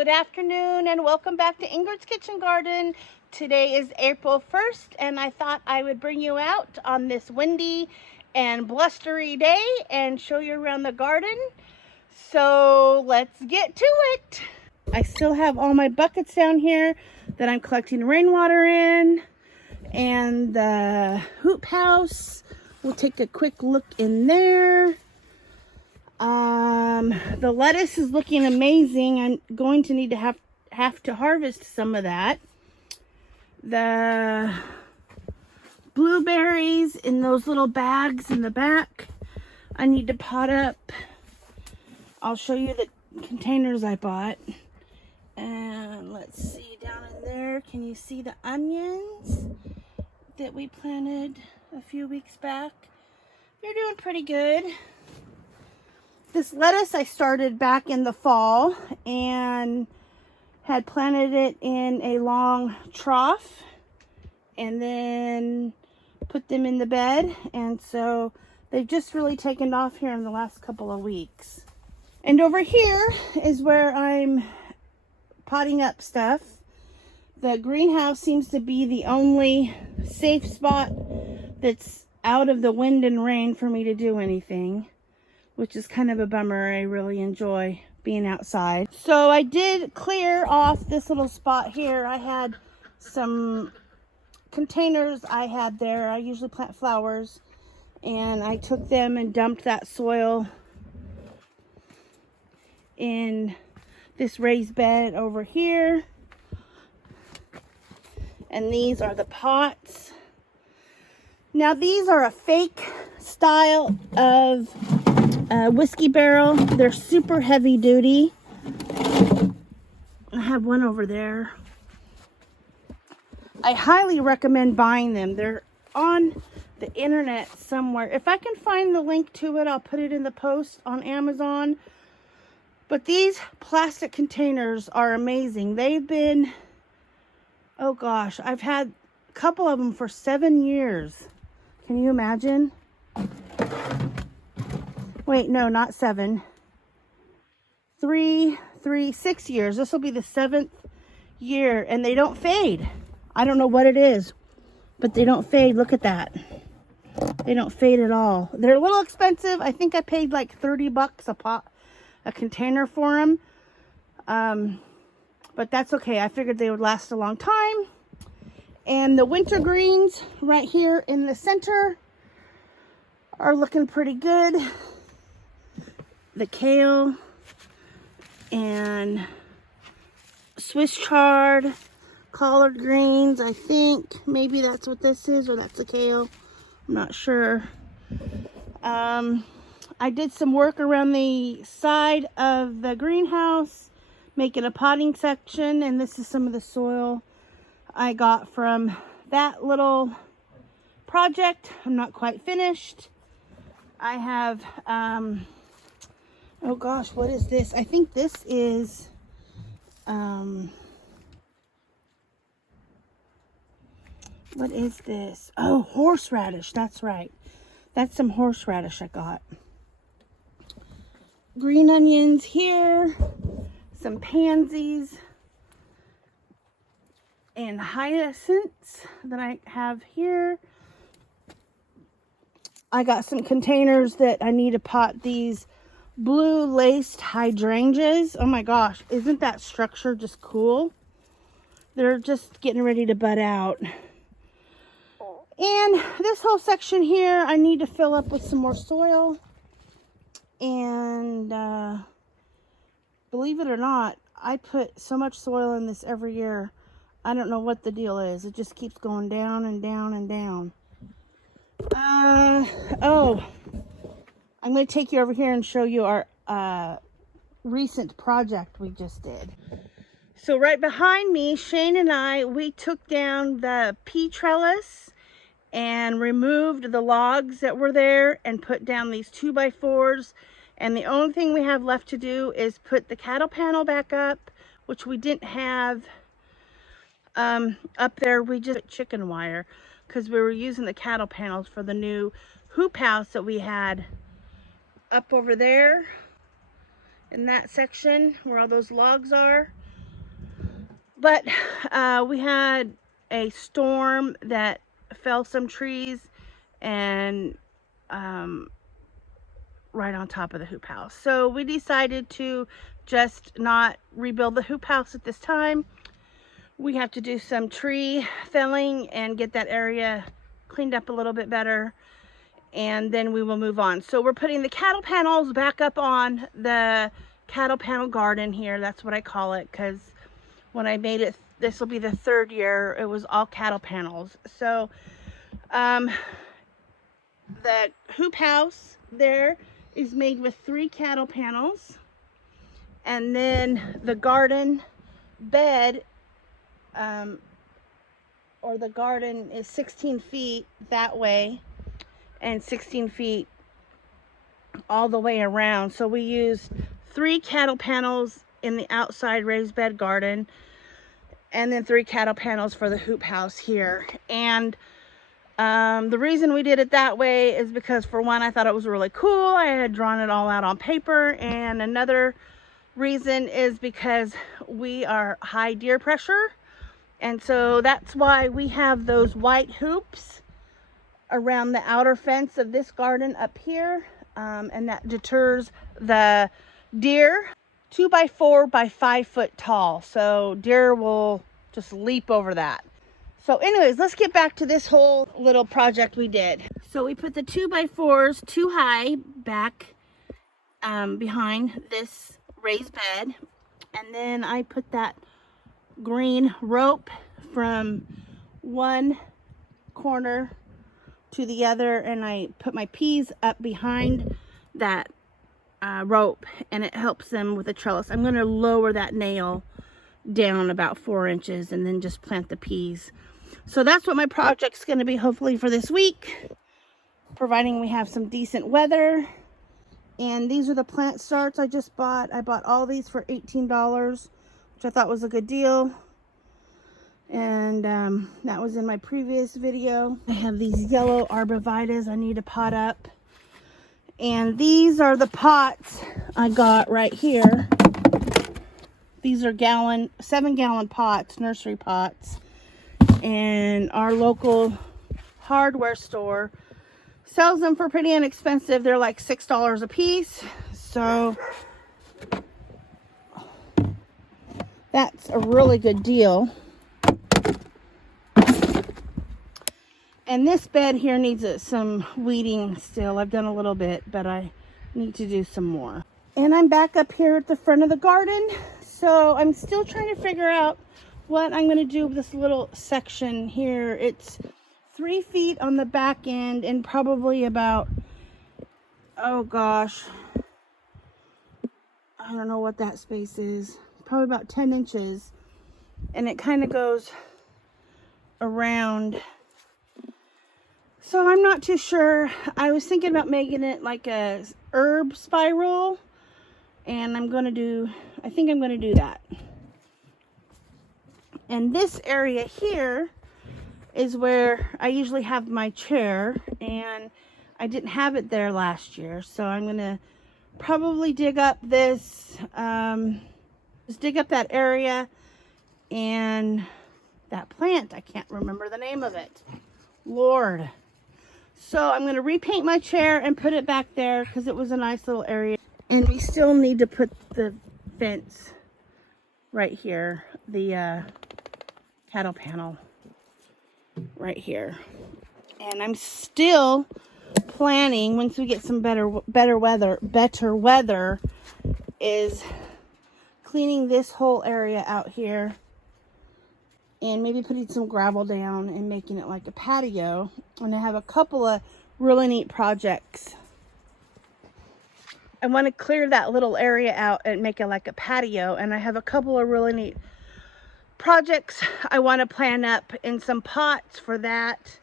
Good afternoon and welcome back to Ingrid's Kitchen Garden. Today is April 1st and I thought I would bring you out on this windy and blustery day and show you around the garden. So let's get to it. I still have all my buckets down here that I'm collecting rainwater in, and the hoop house. We'll take a quick look in there. The lettuce is looking amazing. I'm going to need to have to harvest some of that. The blueberries in those little bags in the back, I need to pot up. I'll show you the containers I bought. And let's see down in there. Can you see the onions that we planted a few weeks back? They're doing pretty good. This lettuce I started back in the fall and had planted it in a long trough and then put them in the bed, and so they've just really taken off here in the last couple of weeks. And over here is where I'm potting up stuff. The greenhouse seems to be the only safe spot that's out of the wind and rain for me to do anything, which is kind of a bummer. I really enjoy being outside. So I did clear off this little spot here. I had some containers I had there. I usually plant flowers, and I took them and dumped that soil in this raised bed over here. And these are the pots. Now these are a fake style of whiskey barrel. They're super heavy duty. I have one over there. I highly recommend buying them. They're on the internet somewhere. If I can find the link to it, I'll put it in the post on Amazon. But these plastic containers are amazing. They've been, oh gosh, I've had a couple of them for 7 years. Can you imagine? Wait, no, not 7. 6 years. This will be the 7th year, and they don't fade. I don't know what it is, but they don't fade. Look at that. They don't fade at all. They're a little expensive. I think I paid like 30 bucks a container for them. But that's okay. I figured they would last a long time. And the winter greens right here in the center are looking pretty good. The kale and Swiss chard, collard greens, I think. Maybe that's what this is, or that's the kale. I'm not sure. I did some work around the side of the greenhouse, making a potting section, and this is some of the soil I got from that little project. I'm not quite finished. I have, oh gosh, what is this? I think this is, what is this? Oh, horseradish, that's right. That's some horseradish I got. Green onions here, some pansies, and hyacinths that I have here. I got some containers that I need to pot these blue laced hydrangeas. Oh my gosh, isn't that structure just cool? They're just getting ready to bud out. And this whole section here, I need to fill up with some more soil. And believe it or not, I put so much soil in this every year. I don't know what the deal is. It just keeps going down and down and down. Oh, I'm going to take you over here and show you our recent project we just did. So right behind me, Shane and I, we took down the pea trellis and removed the logs that were there and put down these 2x4s. And the only thing we have left to do is put the cattle panel back up, which we didn't have up there. We just put chicken wire because we were using the cattle panels for the new hoop house that we had up over there in that section where all those logs are. But we had a storm that fell some trees and right on top of the hoop house. So we decided to just not rebuild the hoop house at this time. We have to do some tree felling and get that area cleaned up a little bit better, and then we will move on. So we're putting the cattle panels back up on the cattle panel garden here. That's what I call it, because when I made it, this will be the 3rd year, it was all cattle panels. So the hoop house there is made with 3 cattle panels, and then the garden bed or the garden is 16 feet that way and 16 feet all the way around. So we used 3 cattle panels in the outside raised bed garden, and then 3 cattle panels for the hoop house here. And the reason we did it that way is because, for one, I thought it was really cool. I had drawn it all out on paper, and another reason is because we are high deer pressure, and so that's why we have those white hoops around the outer fence of this garden up here, and that deters the deer. 2 by 4 by 5 foot tall, so deer will just leap over that. So anyways, let's get back to this whole little project we did. So we put the 2 by 4s too high back behind this raised bed, and then I put that green rope from one corner to the other, and I put my peas up behind that rope, and it helps them with the trellis. I'm going to lower that nail down about 4 inches and then just plant the peas. So that's what my project's going to be, hopefully, for this week, providing we have some decent weather. And these are the plant starts I just bought. I bought all these for $18, which I thought was a good deal. And that was in my previous video. I have these yellow arborvitaes I need to pot up. And these are the pots I got right here. These are 7-gallon pots, nursery pots. And our local hardware store sells them for pretty inexpensive. They're like $6 a piece. So that's a really good deal. And this bed here needs some weeding still. I've done a little bit, but I need to do some more. And I'm back up here at the front of the garden. So I'm still trying to figure out what I'm going to do with this little section here. It's 3 feet on the back end and probably about, oh gosh, I don't know what that space is. Probably about 10 inches. And it kind of goes around. So I'm not too sure. I was thinking about making it like a herb spiral, and I think I'm going to do that. And this area here is where I usually have my chair, and I didn't have it there last year. So I'm going to probably dig up this, just dig up that area, and that plant, I can't remember the name of it. Lord. So I'm going to repaint my chair and put it back there because it was a nice little area. And we still need to put the fence right here, the cattle panel right here. And I'm still planning, once we get some better weather, is cleaning this whole area out here and maybe putting some gravel down and making it like a patio. And I have a couple of really neat projects. I want to clear that little area out and make it like a patio, and I have a couple of really neat projects I want to plant up in some pots for that.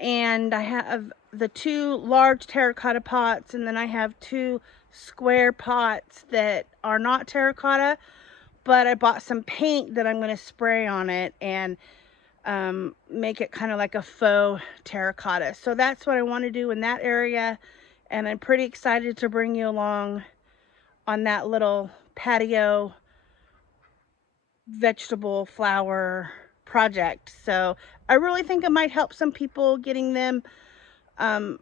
And I have the 2 large terracotta pots, and then I have 2 square pots that are not terracotta, but I bought some paint that I'm going to spray on it and make it kind of like a faux terracotta. So that's what I want to do in that area, and I'm pretty excited to bring you along on that little patio vegetable flower project. So I really think it might help some people, getting them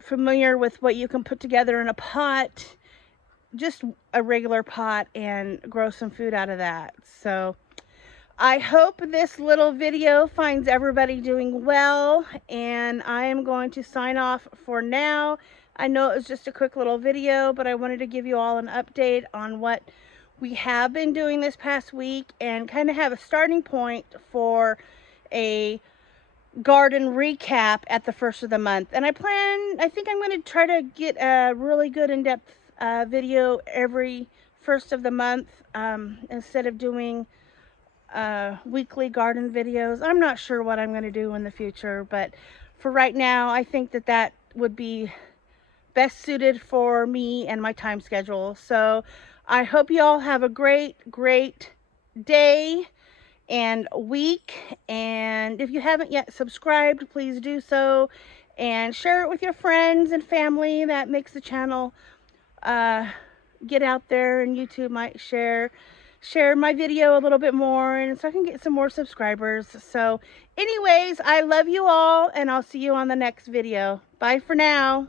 familiar with what you can put together in a pot, just a regular pot, and grow some food out of that. So I hope this little video finds everybody doing well, and I am going to sign off for now. I know it was just a quick little video, but I wanted to give you all an update on what we have been doing this past week and kind of have a starting point for a garden recap at the first of the month. And I think I'm going to try to get a really good in-depth video every first of the month, instead of doing weekly garden videos. I'm not sure what I'm going to do in the future, but for right now, I think that that would be best suited for me and my time schedule. So I hope you all have a great day and week. And if you haven't yet subscribed, please do so, and share it with your friends and family. That makes the channel get out there, and YouTube might share my video a little bit more, and so I can get some more subscribers. So anyways, I love you all, and I'll see you on the next video. Bye for now.